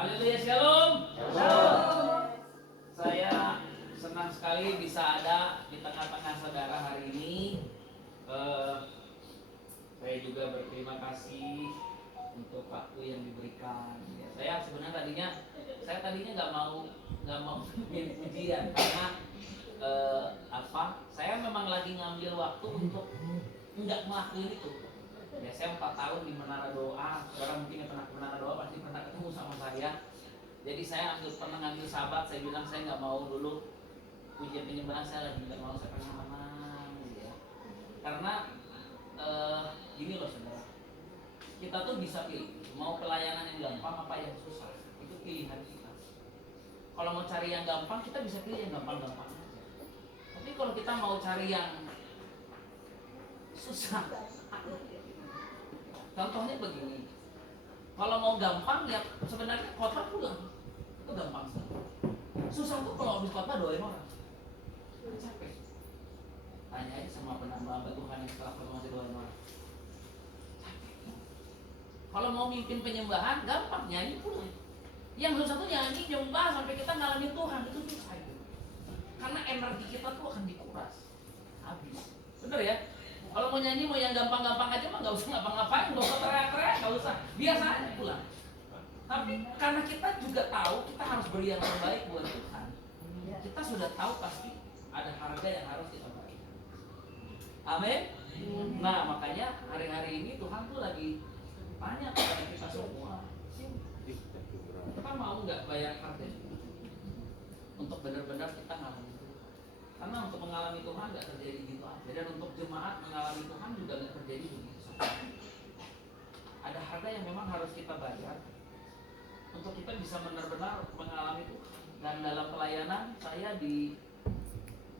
Haleluya, shalom. Shalom. Saya senang sekali bisa ada di tengah-tengah saudara hari ini. Saya juga berterima kasih untuk waktu yang diberikan. Ya, saya sebenarnya tadinya nggak mau bikin pujian karena saya memang lagi ngambil waktu untuk nggak ngelakuin itu. Ya, saya 4 tahun di Menara Doa. Saudara mungkin yang pernah ke Menara Doa pasti pernah ketemu sama saya. Jadi saya pernah ngambil sahabat. Saya bilang saya nggak mau dulu pujian penyembahan, saya lagi nggak mau, saya pengen tenang ya. Karena gini loh saudara, kita tuh bisa pilih mau pelayanan yang gampang apa yang susah. Itu pilihan kita. Kalau mau cari yang gampang, kita bisa pilih yang gampang-gampang aja. Tapi kalau kita mau cari yang susah, contohnya begini, kalau mau gampang ya sebenarnya khotbah pulang itu gampang sekali. Susah tuh kalau habis khotbah doain orang, capek. Tanya aja sama penambah Tuhan yang setelah khotbah masih doain orang, capek. Kalau mau mimpin penyembahan gampang, nyanyi pulang. Yang susah tuh nyanyi nyembah sampai kita ngalamin Tuhan, itu susah itu. Karena energi kita tuh akan dikuras habis, bener ya? Kalau mau nyanyi mau yang gampang-gampang aja mah nggak usah ngapa-ngapain, nggak usah teriak-teriak, nggak usah, biasa aja pulang. Tapi karena kita juga tahu kita harus beri yang terbaik buat Tuhan, kita sudah tahu pasti ada harga yang harus kita berikan. Amin. Nah makanya hari-hari ini Tuhan tuh lagi tanya kepada kita semua, kita mau nggak bayar harga untuk benar-benar kita ngalamin Tuhan? Karena untuk mengalami Tuhan nggak terjadi gitu aja, dan untuk jemaat mengalami Tuhan juga nggak terjadi begitu saja. Ada harga yang memang harus kita bayar untuk kita bisa benar-benar mengalami Tuhan. Dan dalam pelayanan saya di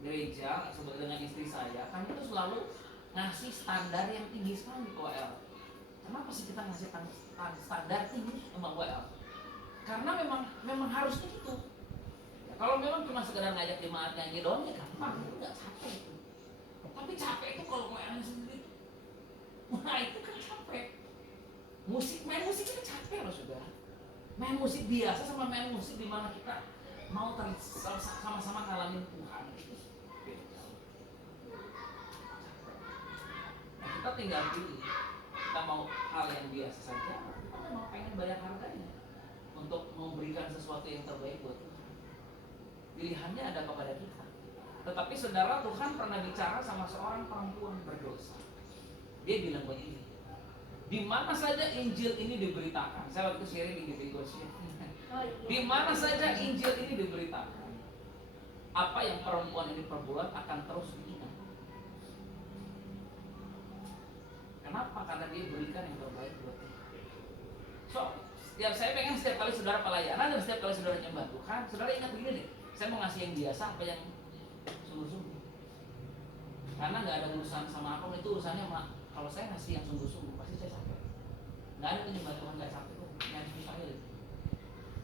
gereja dengan istri saya, kami itu selalu ngasih standar yang tinggi sekali ke WL. Kenapa sih kita ngasih standar tinggi sama WL? Karena memang harusnya gitu. Kalau memang cuma sekedar ngajak jemaat nyanyi doang ya gampang, itu nggak capek itu. Tapi capek itu kalau WL sendiri. Nah itu kan capek. Main musik itu capek loh saudara. Main musik biasa sama main musik di mana kita mau sama-sama ngalamin Tuhan itu beda. Nah, kita tinggal pilih. Kita mau hal yang biasa saja, kita memang pengen bayar harganya untuk memberikan sesuatu yang terbaik buat Tuhan. Pilihannya ada kepada kita. Tetapi saudara, Tuhan pernah bicara sama seorang perempuan berdosa. Dia bilang begini, di mana saja Injil ini diberitakan. Saya waktu sharing di GP Gosya. Di mana saja Injil ini diberitakan, apa yang perempuan ini perbuat akan terus diingat. Kenapa? Karena dia berikan yang terbaik buat kita. So, saya pengen setiap kali saudara pelayanan dan setiap kali saudara nyembah Tuhan, saudara ingat begini nih, saya mau ngasih yang biasa apa yang sungguh-sungguh. Karena nggak ada urusan sama aku, itu urusannya sama. Kalau saya ngasih yang sungguh-sungguh pasti saya capek. Nggak ada penyembah Tuhan nggak capek tuh, nyanyi mustahil.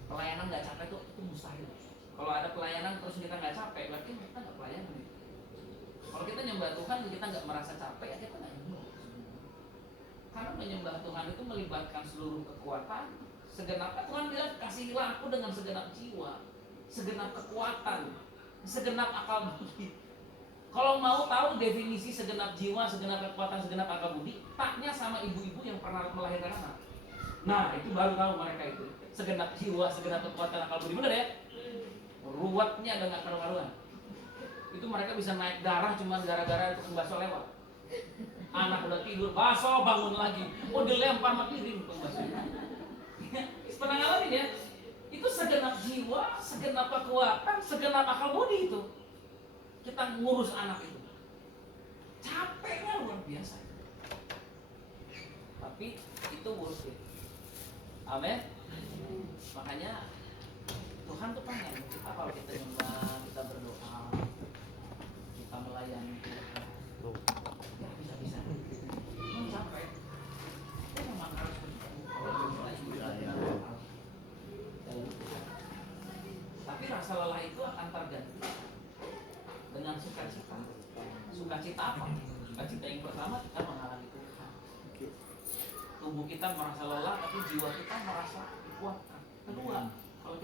Pelayanan nggak capek tuh, itu mustahil. Kalau ada pelayanan terus kita nggak capek, berarti kita nggak pelayanan. Kalau kita nyembah Tuhan kita nggak merasa capek, ya kita nggak nyembah. Karena menyembah Tuhan itu melibatkan seluruh kekuatan. Segenap Tuhan bilang, kasihilah aku dengan segenap jiwa, segenap kekuatan, segenap akal budi. Kalau mau tahu definisi segenap jiwa, segenap kekuatan, segenap akal budi, tanya sama ibu-ibu yang pernah melahirkan anak. Nah itu baru tahu mereka itu segenap jiwa, segenap kekuatan, akal budi. Bener ya? Ruwetnya ada nggak karuan. Itu mereka bisa naik darah cuma gara-gara itu bakso lewat. Anak udah tidur, bakso bangun lagi, dilempar sama piring bakso. Pernah ngalamin ya? Itu segenap jiwa, segenap kekuatan, segenap akal budi itu. Kita ngurus anak itu capeknya luar biasa, tapi itu worth it. Amin. Makanya Tuhan tuh pengen kita, kalau kita nyembah, kita berdoa, kita melayani Tuhan, ya bisa-bisa capek. Kita memang harus tapi rasa lelah itu akan terganti dengan sukacita. Sukacita apa? Sukacita yang pertama, kita mengalami Tuhan. Tubuh kita merasa lelah, tapi jiwa kita merasa dikuatkan. Kedua,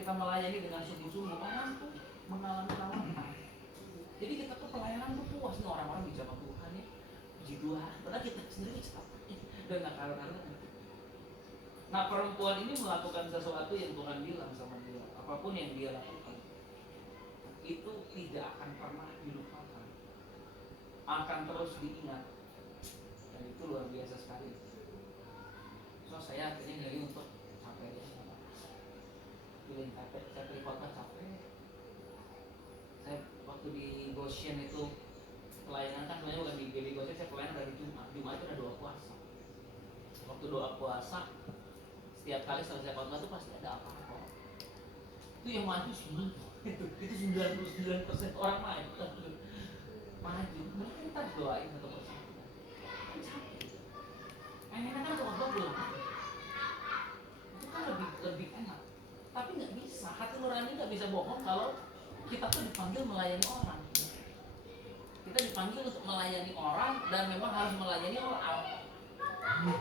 kita melayani dengan sungguh-sungguh, orang tuh mengalami perawatan. Jadi kita tuh pelayanan tuh puas nih, orang-orang bicara Tuhan ya, puji Tuhan. Padahal kita sendiri capek dan nggak karuan. Nah, perempuan ini melakukan sesuatu yang Tuhan bilang sama dia, apapun yang dia lakukan itu tidak akan pernah dilupakan, akan terus diingat, dan itu luar biasa sekali. So saya akhirnya milih untuk capek ya, pilih capek, saya pilih khotbah capek. Saya waktu di Goshen itu pelayanan kan sebenarnya bukan di GBI Goshen, saya pelayanan dari Jumat itu ada doa puasa. Waktu doa puasa setiap kali selesai khotbah itu pasti ada apa-apa. Itu yang maju semua. Itu 99% orang maju. Mereka kita harus doain satu persatu. Kan capek. Pengennya kan khotbah belum. Itu kan lebih enak. Tapi nggak bisa. Hati nurani nggak bisa bohong kalau kita tuh dipanggil melayani orang. Kita dipanggil untuk melayani orang dan memang harus melayani orang.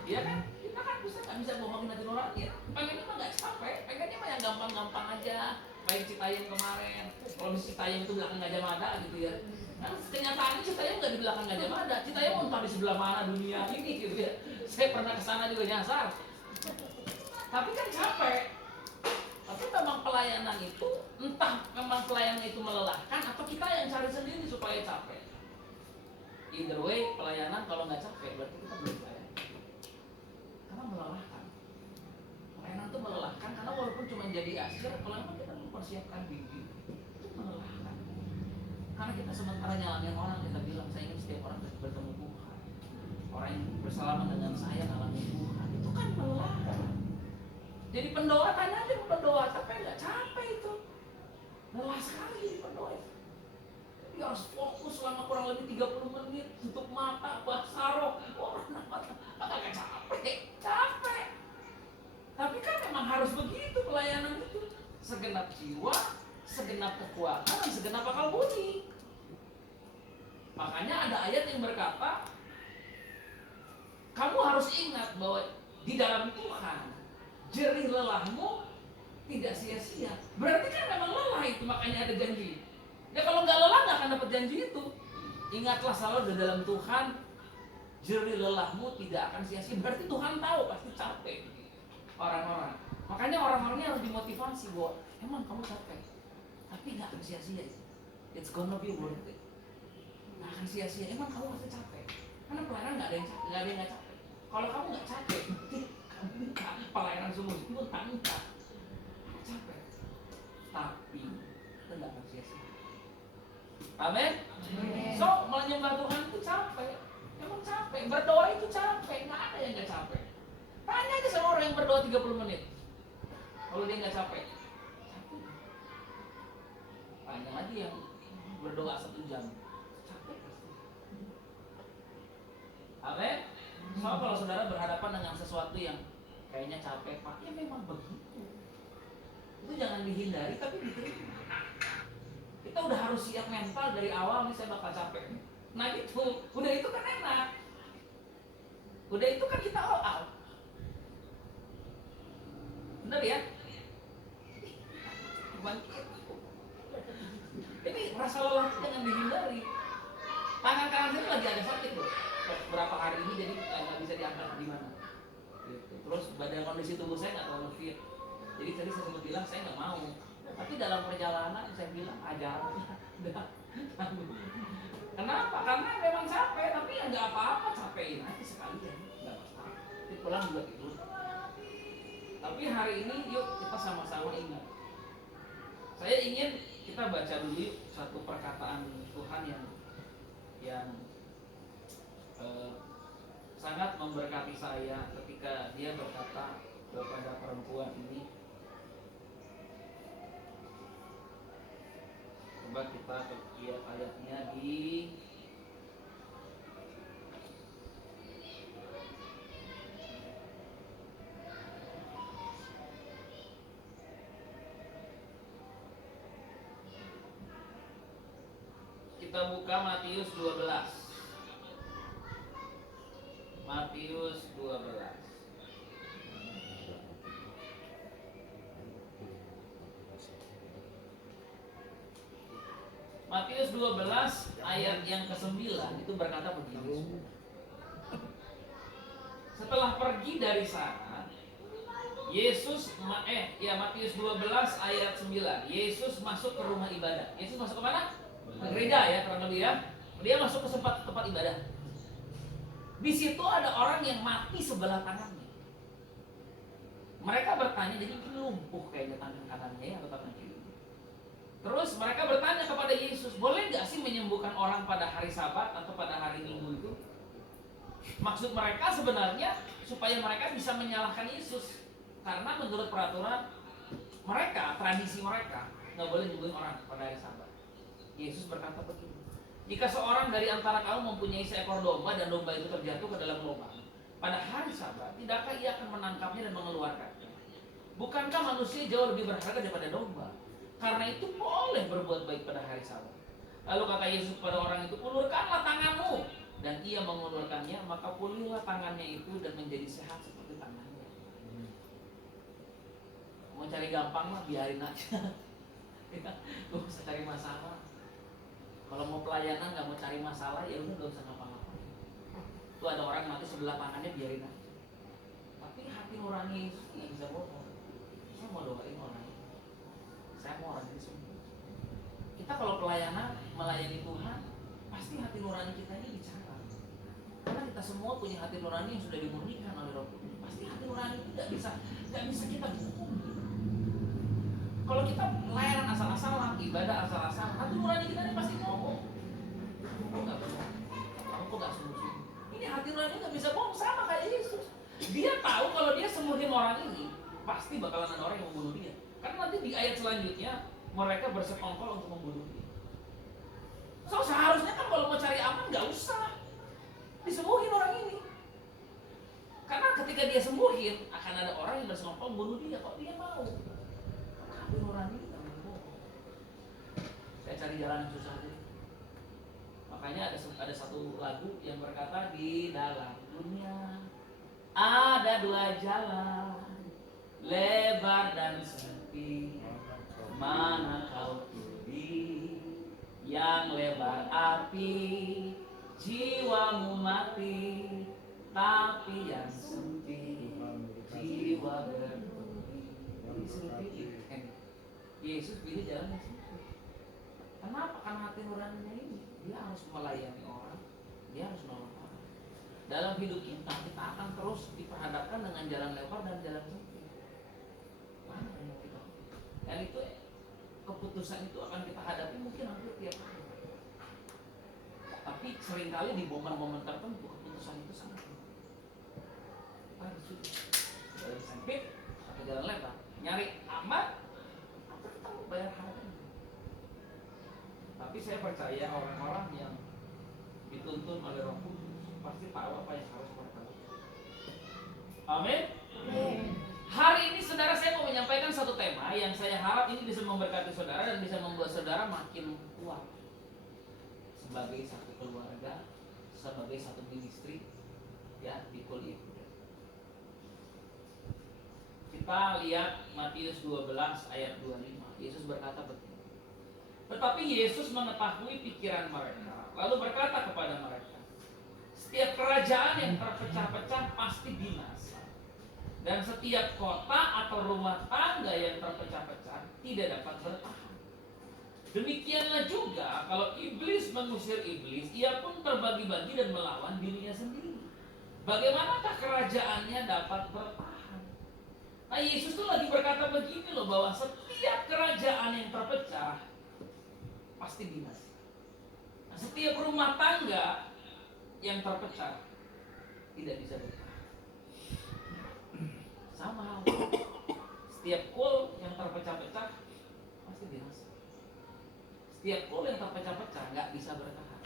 Ya kan? Kita kan nggak bisa bohongin hati nurani ya. Pengennya mah nggak capek, pengennya mah yang gampang-gampang aja. Kayak Citayam kemarin. Kalau di Citayam itu belakang Gajah Mada gitu ya. Nah, kenyataannya Citayam nggak di belakang Gajah Mada. Citayam entah di sebelah mana dunia ini gitu ya. Saya pernah kesana juga nyasar. Tapi kan capek. Tapi memang pelayanan itu, entah memang pelayanan itu melelahkan atau kita yang cari sendiri supaya capek. Either way, pelayanan kalau nggak capek berarti kita belum pelayan. Karena melelahkan. Pelayanan itu melelahkan karena walaupun cuma jadi asyir, kalau memang kita mempersiapkan diri itu melelahkan. Karena kita sementara nyalamin orang, kita bilang saya ingin setiap orang bertemu Tuhan. Orang yang bersalaman dengan saya ngalamin Tuhan, itu kan melelahkan. Jadi pendoa, tanya aja pendoa capek nggak? Capek itu, lelah sekali jadi pendoa. Dia harus fokus selama kurang lebih 30 menit, tutup mata, basaro, orang mata, agak capek. Tapi kan memang harus begitu pelayanan itu, segenap jiwa, segenap kekuatan, dan segenap akal budi. Makanya ada ayat yang berkata, kamu harus ingat bahwa di dalam Tuhan jerih lelahmu tidak sia-sia. Berarti kan memang lelah itu, makanya ada janji. Ya kalau nggak lelah nggak akan dapat janji itu. Ingatlah selalu di dalam Tuhan jerih lelahmu tidak akan sia-sia. Berarti Tuhan tahu pasti capek orang-orang. Makanya orang-orangnya harus dimotivasi bahwa emang kamu capek, tapi nggak akan sia-sia itu. It's gonna be worth it. Nggak akan sia-sia. Emang kamu pasti capek. Karena pelayanan nggak ada yang nggak capek. Kalau kamu nggak capek, pelayanan sungguh-sungguh enggak capek, tapi kita nggak akan sia-sia. Amin. So menyembah Tuhan itu capek, emang capek. Berdoa itu capek, nggak ada yang nggak capek. Tanya aja sama orang yang berdoa 30 menit, kalau dia nggak capek. Tanya lagi yang berdoa 1 jam, capek pasti. Amin. So kalau saudara berhadapan dengan sesuatu yang kayaknya capek, Pak, ya memang begitu. Itu jangan dihindari, tapi diterima. Kita udah harus siap mental dari awal nih, saya bakal capek. Nah gitu, udah itu kan enak. Udah itu kan kita all out. Bener ya? Ini rasa lelah itu jangan dihindari. Tangan kanan saya lagi ada sakit loh. Beberapa hari ini jadi nggak bisa diangkat di mana. Gitu. Terus badan kondisi tubuh saya nggak terlalu fit. Jadi tadi saya sempat bilang saya nggak mau. Tapi dalam perjalanan saya bilang ajaran. Kenapa? Karena memang capek. Tapi ya nggak apa-apa, capekin aja sekalian. Nggak masalah. Nanti pulang juga tidur. Tapi hari ini yuk kita sama-sama ingat. Saya ingin kita baca dulu satu perkataan Tuhan yang sangat memberkati saya ketika dia berkata kepada perempuan ini. Coba kita lihat ayatnya di kita buka Matius 12. Matius 12. Matius 12 ayat yang ke-9 itu berkata begini. Setelah pergi dari sana, Matius 12 ayat 9. Yesus masuk ke rumah ibadah. Yesus masuk ke mana? Ke gereja ya, kurang lebih ya. Dia masuk ke tempat ibadah. Di situ ada orang yang mati sebelah tangannya. Mereka bertanya, jadi ini lumpuh kayaknya tangan kanannya ya, atau tangan kiri. Terus mereka bertanya kepada Yesus, boleh nggak sih menyembuhkan orang pada hari Sabat atau pada hari Minggu itu? Maksud mereka sebenarnya supaya mereka bisa menyalahkan Yesus, karena menurut peraturan mereka, tradisi mereka, nggak boleh menyembuhkan orang pada hari Sabat. Yesus berkata begini, jika seorang dari antara kamu mempunyai seekor domba dan domba itu terjatuh ke dalam lubang pada hari Sabat, tidakkah ia akan menangkapnya dan mengeluarkannya? Bukankah manusia jauh lebih berharga daripada domba? Karena itu boleh berbuat baik pada hari Sabat. Lalu kata Yesus kepada orang itu, ulurkanlah tanganmu. Dan ia mengulurkannya, maka pulihlah tangannya itu dan menjadi sehat seperti tangannya. Mau cari gampang lah, biarin aja. Gak usah cari masalah. Kalau mau pelayanan gak mau cari masalah, ya udah gak usah ngapa-ngapain. Tuh ada orang mati sebelah tangannya, biarin aja. Tapi hati nurani Yesus nggak bisa bohong. Saya mau doain orang ini, saya mau orang ini sembuh. Kita kalau pelayanan melayani Tuhan, pasti hati nurani kita ini bicara. Karena kita semua punya hati nurani yang sudah dimurnikan oleh Roh Kudus. Pasti hati nurani itu nggak bisa kita bohong. Kalau kita layanan asal-asalan, ibadah asal-asalan, hati nurani kita ini pasti ngomong. Aku nggak bohong, aku nggak sembuh. Ini hati nurani nggak bisa bohong, sama kayak Yesus. Dia tahu kalau dia sembuhin orang ini, pasti bakalan ada orang yang membunuh dia. Karena nanti di ayat selanjutnya mereka bersekongkol untuk membunuh dia. So seharusnya kan kalau mau cari aman nggak usah disembuhin orang ini. Karena ketika dia sembuhin akan ada orang yang bersekongkol membunuh dia. Kok dia mau? Hati nurani ini nggak mau. Saya cari jalan yang susah deh. Makanya ada satu lagu yang berkata, di dalam dunia ada dua jalan, lebar dan sempit, mana kau pilih? Yang lebar api, jiwamu mati, tapi yang sempit, jiwa berhenti. Disuruh pilih. Yesus pilih jalan yang sempit. Kenapa? Karena hati nuraninya ini, dia harus melayani orang, dia harus nolong orang. Dalam hidup kita akan terus diperhadapkan dengan jalan lebar dan jalan sempit. Mana yang kita? Dan itu keputusan itu akan kita hadapi mungkin hampir tiap hari. Tapi seringkali di momen-momen tertentu keputusan itu sangat penting. Kita harus pilih jalan sempit atau jalan lebar. Nyari aman atau kita mau bayar harganya. Tapi saya percaya orang-orang yang dituntun oleh Roh Kudus pasti tahu apa yang harus mereka lakukan. Amin. Hari ini saudara, saya mau menyampaikan satu tema yang saya harap ini bisa memberkati saudara dan bisa membuat saudara makin kuat sebagai satu keluarga, sebagai satu ministry ya di kuliah. Kita lihat Matius 12 ayat 25. Yesus berkata begini. Tetapi Yesus mengetahui pikiran mereka, lalu berkata kepada mereka, setiap kerajaan yang terpecah-pecah pasti binasa, dan setiap kota atau rumah tangga yang terpecah-pecah tidak dapat bertahan. Demikianlah juga kalau iblis mengusir iblis, ia pun terbagi-bagi dan melawan dirinya sendiri. Bagaimanakah kerajaannya dapat bertahan? Nah, Yesus tuh lagi berkata begini loh, bahwa setiap kerajaan yang terpecah pasti binasa. Nah, setiap rumah tangga yang terpecah tidak bisa bertahan. Sama hal, setiap kul yang terpecah-pecah pasti binasa. Setiap kul yang terpecah-pecah nggak bisa bertahan.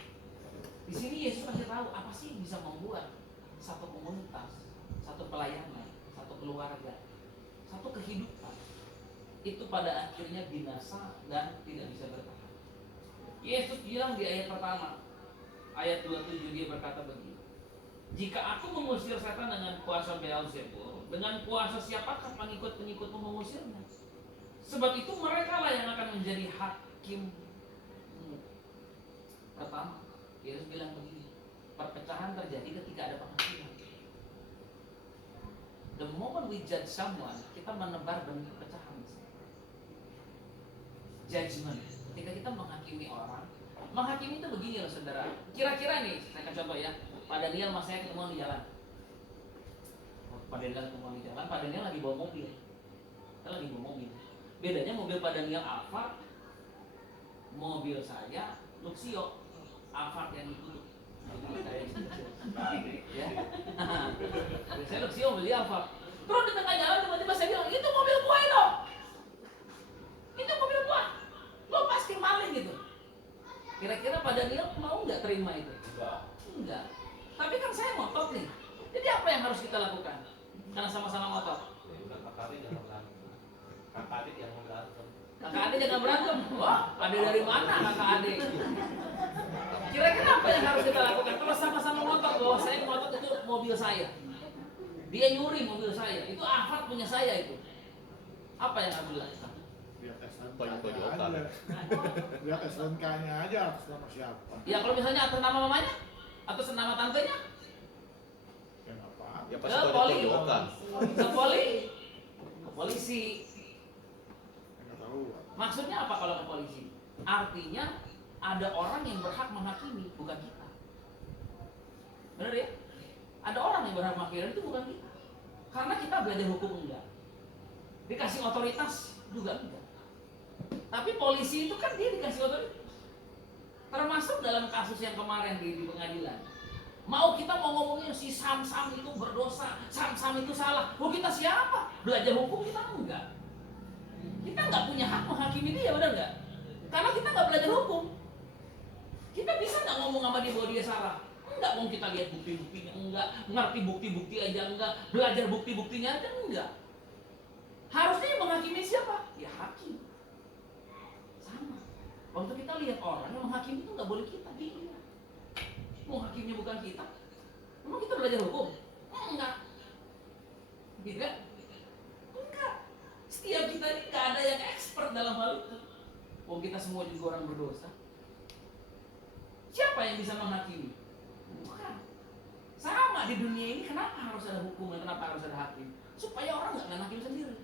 Di sini Yesus kasih tahu apa sih yang bisa membuat satu komunitas, satu pelayanan, satu keluarga, satu kehidupan itu pada akhirnya binasa dan tidak bisa bertahan. Yesus bilang di ayat pertama, ayat 27, dia berkata begini, jika aku mengusir setan dengan kuasa Beelzebul, dengan kuasa siapakah pengikut-pengikutmu mengusirnya? Sebab itu mereka lah yang akan menjadi hakimmu. Pertama, Yesus bilang begini, perpecahan terjadi ketika ada penghakiman. The moment we judge someone, kita menebar benih perpecahan. Judgment. Ketika kita menghakimi orang, menghakimi itu begini loh saudara. Kira-kira nih, saya kasih contoh ya. Pak Daniel sama saya ketemu di jalan. Pak Daniel ketemu di jalan, Pak Daniel lagi bawa mobil. Kita lagi bawa mobil. Bedanya mobil Pak Daniel Alphard, mobil saya Luxio. Alphard yang ditutup. Ya. Saya Luxio beli Alphard. Terus di tengah jalan tiba-tiba saya bilang, itu mobil gua itu. Itu mobil gua. Lo pasti maling gitu. Kira-kira Pak Daniel mau nggak terima itu? Enggak. Tapi kan saya ngotot nih. Jadi apa yang harus kita lakukan? Karena sama-sama ngotot. Kakak adik jangan berantem. Kakak adik jangan berantem. Kakak adik jangan berantem. Wah, adik dari mana kakak adik? Kira-kira apa yang harus kita lakukan? Kalau sama-sama ngotot bahwa saya ngotot itu mobil saya. Dia nyuri mobil saya. Itu Alphard punya saya itu. Apa yang harus dilakukan? Lihat SNK-nya aja atas nama siapa. Ya kalau misalnya atas nama mamanya, atas nama tantenya, Kenapa? Ya pasti ada ke polisi. Enggak tahu. Maksudnya apa kalau ke polisi? Artinya ada orang yang berhak menghakimi, bukan kita. Benar ya? Ada orang yang berhak menghakimi, itu bukan kita. Karena kita belajar hukum enggak. Dikasih otoritas juga enggak. Tapi polisi itu kan dia dikasih otoritas. Termasuk dalam kasus yang kemarin di pengadilan. Mau kita mau ngomongin si Sam itu berdosa, Sam itu salah. Oh kita siapa? Belajar hukum kita enggak. Kita enggak punya hak menghakimi dia, benar enggak? Karena kita enggak belajar hukum. Kita bisa enggak ngomong sama dia bahwa dia salah? Enggak, mau kita lihat bukti-buktinya enggak, ngerti bukti-bukti aja enggak, belajar bukti-buktinya aja enggak. Harusnya yang menghakimi siapa? Ya hakim. Sama. Waktu kita lihat orang yang menghakimi itu nggak boleh kita, dia. Menghakimnya bukan kita. Emang kita belajar hukum? Enggak. Tidak? Enggak. Setiap kita ini nggak ada yang expert dalam hal itu. Oh kita semua juga orang berdosa. Siapa yang bisa menghakimi? Bukan. Sama di dunia ini kenapa harus ada hukum dan kenapa harus ada hakim? Supaya orang nggak hakim sendiri.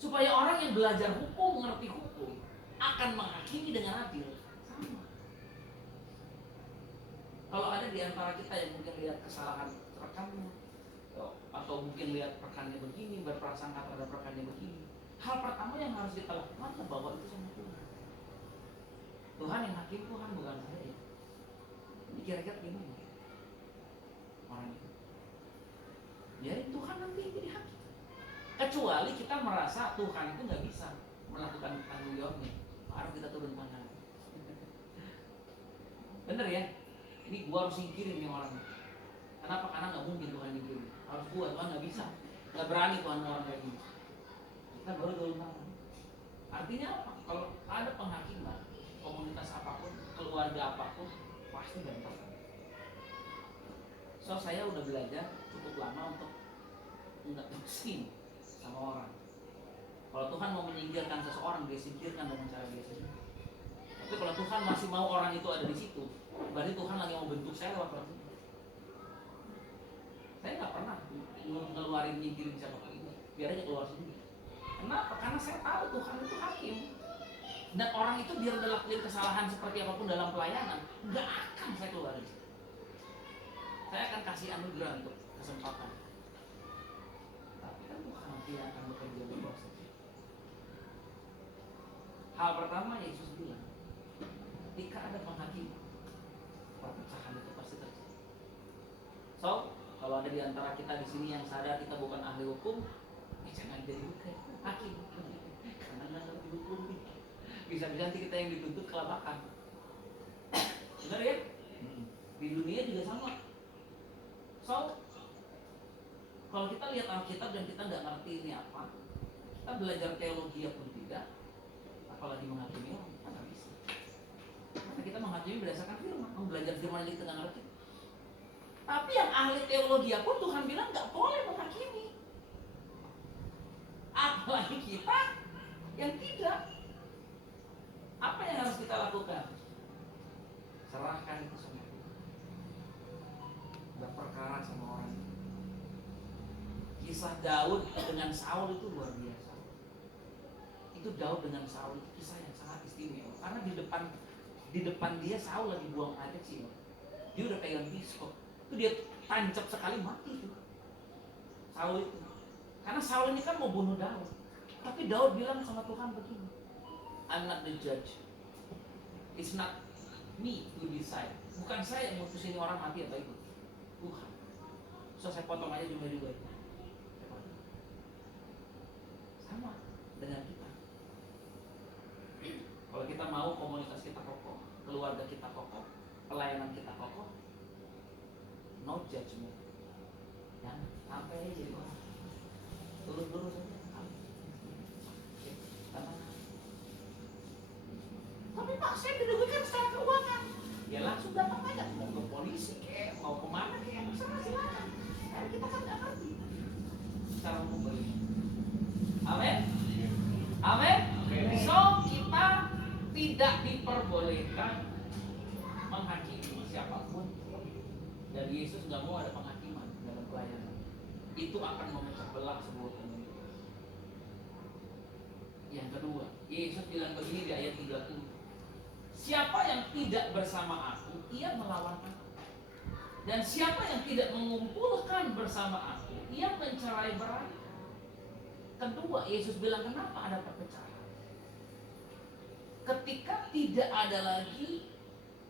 Supaya orang yang belajar hukum, mengerti hukum, akan menghakimi dengan adil. Sama. Kalau ada di antara kita yang mungkin lihat kesalahan rekannya, atau mungkin lihat rekannya begini, berprasangka terhadap rekannya begini, hal pertama yang harus kita lakukan adalah bawa itu sama Tuhan. Tuhan yang hakim, Tuhan bukan saya. Ini kira-kira gimana? Orang itu. Biarin Tuhan nanti jadi hakim. Kecuali kita merasa Tuhan itu nggak bisa melakukan tanggung jawabnya, baru kita turun tangan. Bener ya? Ini gua harus singkirin nih orang. Kenapa? Karena nggak mungkin Tuhan singkirin. Harus gua, Tuhan nggak bisa, nggak berani Tuhan orang kayak gini. Kita baru turun tangan. Artinya apa? Kalau ada penghakiman, komunitas apapun, keluarga apapun, pasti berantakan. So saya udah belajar cukup lama untuk nggak pusing sama orang. Kalau Tuhan mau menyingkirkan seseorang, dia singkirkan dengan cara dia sendiri. Tapi kalau Tuhan masih mau orang itu ada di situ, berarti Tuhan lagi mau bentuk saya lewat orang itu. Saya nggak pernah ngeluarin nyingkirin siapapun ini, biar aja keluar sendiri. Kenapa? Karena saya tahu Tuhan itu hakim. Dan orang itu biar ngelakuin kesalahan seperti apapun dalam pelayanan, nggak akan saya keluarin. Saya akan kasih anugerah untuk kesempatan. Tapi kan Tuhan nanti akan bekerja berproses. Hal pertama Yesus bilang, ketika ada penghakiman, perpecahan itu pasti terjadi. So, kalau ada di antara kita di sini yang sadar kita bukan ahli hukum, jangan jadi hakim. Karena nggak ngerti hukum. Bisa-bisa nanti kita yang dituntut kelabakan. Benar ya? Di dunia juga sama. So, kalau kita lihat Alkitab dan kita nggak ngerti ini apa, kita belajar teologi pun tidak, apalagi menghakimi orang, nggak bisa. Karena kita menghakimi berdasarkan firman, belajar firman aja kita nggak ngerti. Tapi yang ahli teologi pun Tuhan bilang nggak boleh menghakimi. Apalagi kita yang tidak. Apa yang harus kita lakukan? Daud dengan Saul itu luar biasa. Itu Daud dengan Saul itu kisah yang sangat istimewa. Karena di depan dia Saul lagi buang air kecil. Dia udah pegang pisau. Itu dia tancap sekali mati itu. Saul itu. Karena Saul ini kan mau bunuh Daud. Tapi Daud bilang sama Tuhan begini, I'm not the judge. It's not me to decide. Bukan saya yang mutusin orang mati atau ikut. Tuhan. So saya potong aja juga. Sama dengan kita. Kalau kita mau komunitas kita kokoh, keluarga kita kokoh, pelayanan kita kokoh, no judgment. Ya, sampai aja jadi orang. Lurus saja. Tapi Pak, saya dirugikan secara keuangan. Ya langsung datang aja, mau ke polisi kayak, mau kemana kayak, silakan. Karena kita kan nggak ngerti cara membeli. Amin. Amin. So kita tidak diperbolehkan menghakimi siapapun. Dan Yesus nggak mau ada penghakiman dalam pelayanan. Itu akan memecah belah sebuah komunitas. Yang kedua, Yesus bilang begini di ayat 30. Siapa yang tidak bersama aku, ia melawan aku. Dan siapa yang tidak mengumpulkan bersama aku, ia mencerai berai. Kedua, Yesus bilang kenapa ada perpecahan? Ketika tidak ada lagi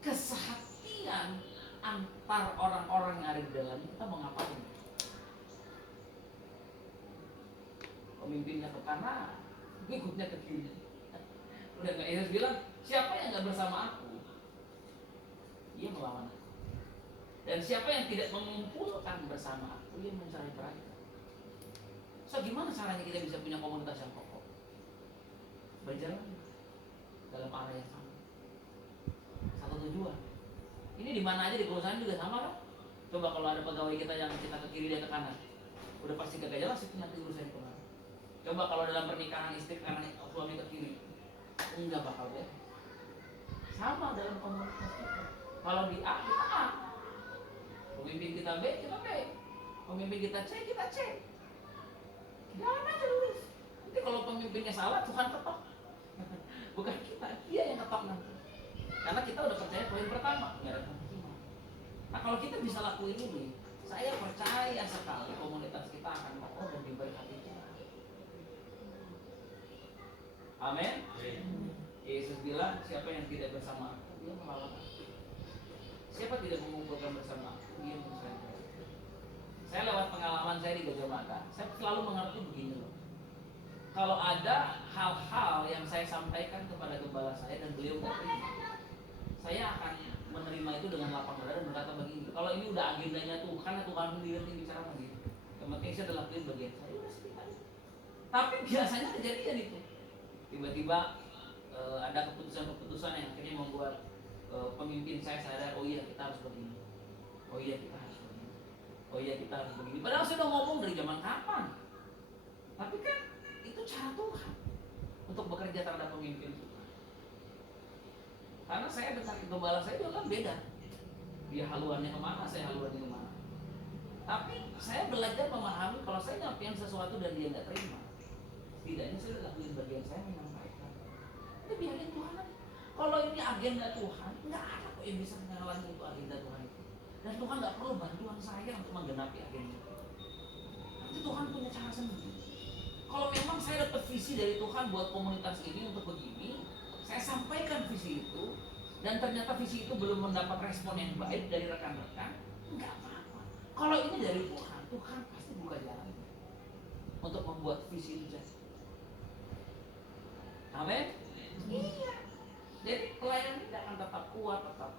kesehatian antar orang-orang yang ada di dalam, kita mau ngapain? Pemimpinnya ke kanan, ikutnya ke kiri. Udah nggak, Yesus bilang, siapa yang nggak bersama aku, ia melawan aku. Dan siapa yang tidak mengumpulkan bersama aku, ia mencari berai. So gimana caranya kita bisa punya komunitas yang kokoh? Berjalan dalam arah yang sama, satu tujuan. Ini di mana aja di perusahaan juga sama kan? Coba kalau ada pegawai kita yang kita ke kiri dia ke kanan, udah pasti gak jelas itu nanti urusan kemana. Coba kalau dalam pernikahan istri kanan suami ke kiri, enggak bakal deh. Sama dalam komunitas kita. Kalau di A kita A, pemimpin kita B kita B, pemimpin kita C kita C. Jangan aja lurus. Nanti kalau pemimpinnya salah Tuhan ketok. Bukan kita, dia yang ketok nanti. Karena kita udah percaya poin pertama, nggak ada penghakiman. Nah kalau kita bisa lakuin ini, saya percaya sekali komunitas kita akan kokoh dan diberkati Tuhan. Amin. Yesus bilang, siapa yang tidak bersama aku, dia melawan aku. Siapa tidak mengumpulkan bersama aku, dia mencari berai. Saya lewat pengalaman saya di Gajah Mada, saya selalu mengerti begini loh. Kalau ada hal-hal yang saya sampaikan kepada gembala saya dan beliau nggak terima, saya akan menerima itu dengan lapang dada dan berkata begini, kalau ini udah agendanya Tuhan, Tuhan sendiri yang bicara begini. Yang penting saya adalah lakuin bagian saya, udah seperti itu. Tapi biasanya kejadian itu, tiba-tiba ada keputusan-keputusan yang akhirnya membuat pemimpin saya sadar, oh iya kita harus begini, oh iya kita harus begini, oh iya kita harus begini. Padahal saya udah ngomong dari zaman kapan. Tapi kan itu cara Tuhan untuk bekerja terhadap pemimpin Tuhan. Karena saya dengan gembala saya juga kan beda. Dia haluannya kemana, saya haluannya kemana. Tapi saya belajar memahami kalau saya nyampein sesuatu dan dia nggak terima, setidaknya saya lakuin bagian saya menyampaikan. Itu biarin Tuhan aja. Kalau ini agenda Tuhan, nggak ada kok yang bisa menghalangi itu agenda Tuhan itu. Dan Tuhan nggak perlu bantuan saya untuk menggenapi agenda itu. Nanti Tuhan punya cara sendiri. Kalau memang saya dapat visi dari Tuhan buat komunitas ini untuk begini, saya sampaikan visi itu, dan ternyata visi itu belum mendapat respon yang baik dari rekan-rekan, nggak apa-apa. Kalau ini dari Tuhan, Tuhan pasti buka jalan untuk membuat visi itu jadi. Amin. Iya. Jadi pelayanan kita akan tetap kuat, tetap